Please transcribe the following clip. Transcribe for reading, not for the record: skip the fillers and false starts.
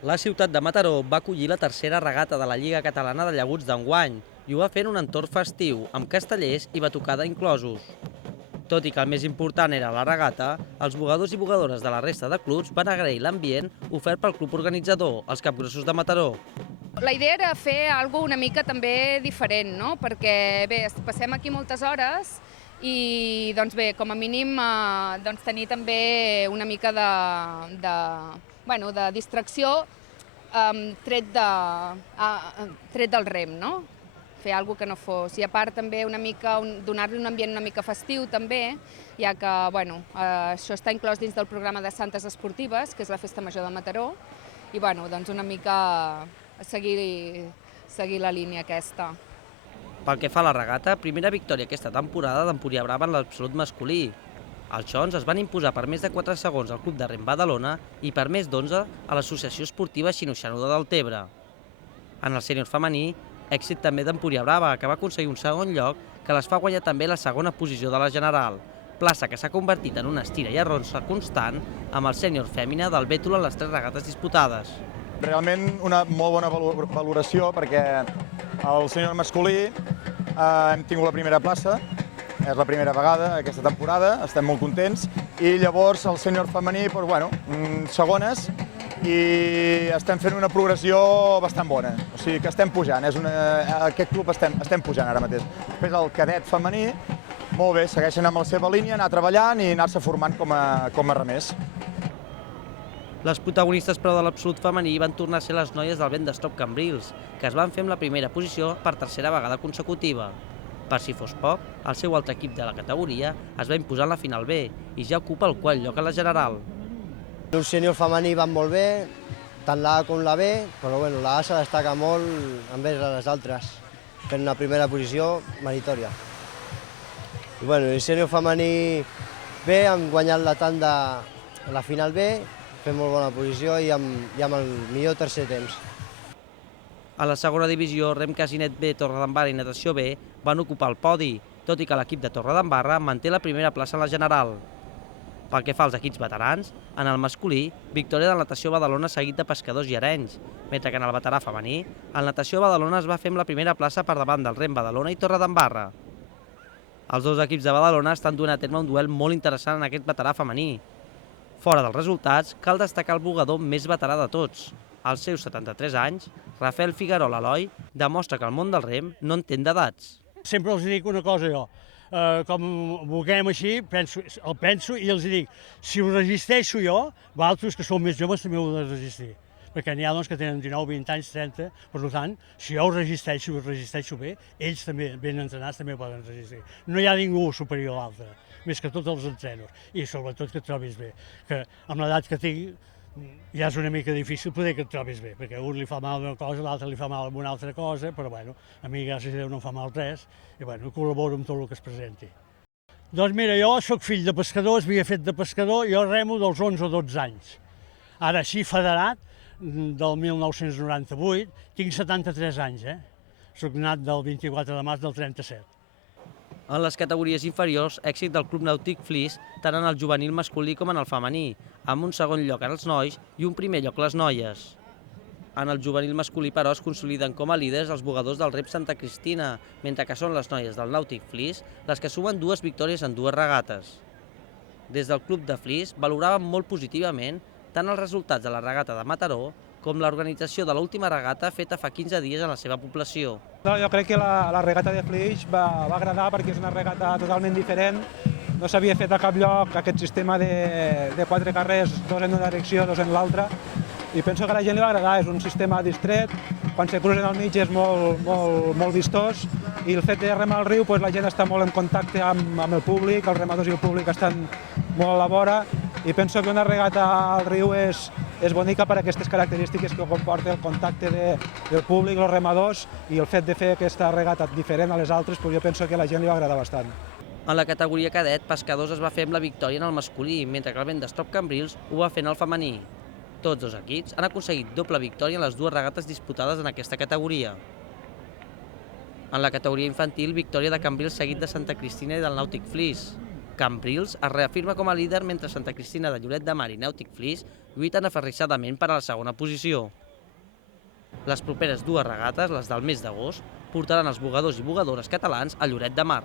La ciutat de Mataró va acollir la tercera regata de la Lliga Catalana de Llaguts d'enguany i ho va fer en un entorn festiu, amb castellers i batucada inclosos. Tot i que el més important era la regata, els bugadors i bugadores de la resta de clubs van agrair l'ambient ofert pel club organitzador, els Capgrossos de Mataró. La idea era fer alguna una mica també diferent, no? Perquè bé, passem aquí moltes hores i doncs bé, com a mínim doncs tenir també una mica de distracció tret del rem, no? Fer alguna que no fos. I a part també una mica donar-li un ambient una mica festiu també, ja que això està inclòs dins del programa de Santes Esportives, que és la Festa Major de Mataró, i doncs una mica seguir la línia aquesta. Pel que fa a la regata, primera victòria aquesta temporada d'Empúria Brava en l'absolut masculí. Els xons es van imposar per més de 4 segons al Club de Rem Badalona i per més d'11 a l'Associació Esportiva Xinoxanuda del Tebre. En el sènior femení, èxit també d'Empúria Brava, que va aconseguir un segon lloc que les fa guanyar també la segona posició de la general, plaça que s'ha convertit en una estira i arronsa constant amb el sènior fèmina del Bétula en les 3 regates disputades. Realment una molt bona valoració perquè el sènior masculí hem tingut la primera plaça, és la primera vegada aquesta temporada, estem molt contents, i llavors el sènior femení, segones, i estem fent una progressió bastant bona, o sigui que estem pujant, aquest club estem pujant ara mateix. Després el cadet femení, molt bé, segueixen amb la seva línia, anar treballant i anar-se formant com a remers. Les protagonistes, però, de l'absolut femení van tornar a ser les noies del vent d'Estop Cambrils, que es van fer amb la primera posició per tercera vegada consecutiva. Per si fos poc, el seu altre equip de la categoria es va imposar en la final B i ja ocupa el quart lloc a la general. El sènior femení van molt bé, tant la A com la B, però la A se destaca molt envers les altres, fent una primera posició meritòria. El sènior femení B han guanyat la tanda a la final B, fent molt bona posició i amb el millor tercer temps. A la segona divisió, Rem Casinet B, Torredembarra i Natació B van ocupar el podi, tot i que l'equip de Torredembarra manté la primera plaça en la general. Pel que fa als equips veterans, en el masculí, victòria del Natació Badalona seguit de Pescadors i Arenys, mentre que en el veterà femení, el Natació Badalona es va fer amb la primera plaça per davant del Rem Badalona i Torredembarra. Els dos equips de Badalona estan duent a terme un duel molt interessant en aquest veterà femení. Fora dels resultats, cal destacar el bugador més veterà de tots. Als seus 73 anys, Rafael Figuerola Eloi demostra que el món del rem no entén d'edats. Sempre els dic una cosa jo, com buguem així, el penso i els dic, si ho resisteixo jo, vosaltres que sou més joves també ho heu de resistir. Perquè n'hi ha que tenen 19, 20 anys, 30, per tant, si jo ho resisteixo bé, ells també, ben entrenats, també ho poden resistir. No hi ha ningú superior a l'altre, més que tots els entrenors, i sobretot que et trobis bé, que amb l'edat que tinc ja és una mica difícil poder que et trobis bé, perquè a un li fa mal una cosa, a l'altre li fa mal amb una altra cosa, però a mi gràcies a Déu no em fa mal res, i col·laboro amb tot el que es presenti. Doncs mira, jo sóc fill de pescador, havia fet de pescador, jo remo dels 11 o 12 anys. Ara així federat, del 1998, tinc 73 anys, Soc nat del 24 de març del 37. En les categories inferiors, èxit del Club Nàutic Flix tant en el juvenil masculí com en el femení, amb un segon lloc en els nois i un primer lloc les noies. En el juvenil masculí, però, es consoliden com a líders els bugadors del Rep Santa Cristina, mentre que són les noies del Nàutic Flix les que sumen 2 victòries en 2 regates. Des del Club de Flix valoraven molt positivament tant els resultats de la regata de Mataró com l'organització de l'última regata feta fa 15 dies en la seva població. Jo crec que la regata de Flix va agradar perquè és una regata totalment diferent. No s'havia fet a cap lloc aquest sistema de 4 carrers, 2 en una direcció, 2 en l'altra, i penso que a la gent li va agradar. És un sistema distret, quan se cruzen al mig és molt vistós, i el fet de remar al riu, la gent està molt en contacte amb el públic, els remadors i el públic estan molt a la vora, i penso que una regata al riu és bonica per aquestes característiques que comporta el contacte del públic, els remadors, i el fet de fer aquesta regata diferent a les altres, jo penso que a la gent li va agradar bastant. En la categoria cadet, Pescadors es va fer amb la victòria en el masculí, mentre que el vent d'Estrop Cambrils ho va fer en el femení. Tots dos equips han aconseguit doble victòria en les 2 regates disputades en aquesta categoria. En la categoria infantil, victòria de Cambrils seguit de Santa Cristina i del Nàutic Flix. Cambrils es reafirma com a líder mentre Santa Cristina de Lloret de Mar i Nàutic Flix lluiten aferrissadament per a la segona posició. Les properes dues regates, les del mes d'agost, portaran els bugadors i bugadores catalans a Lloret de Mar.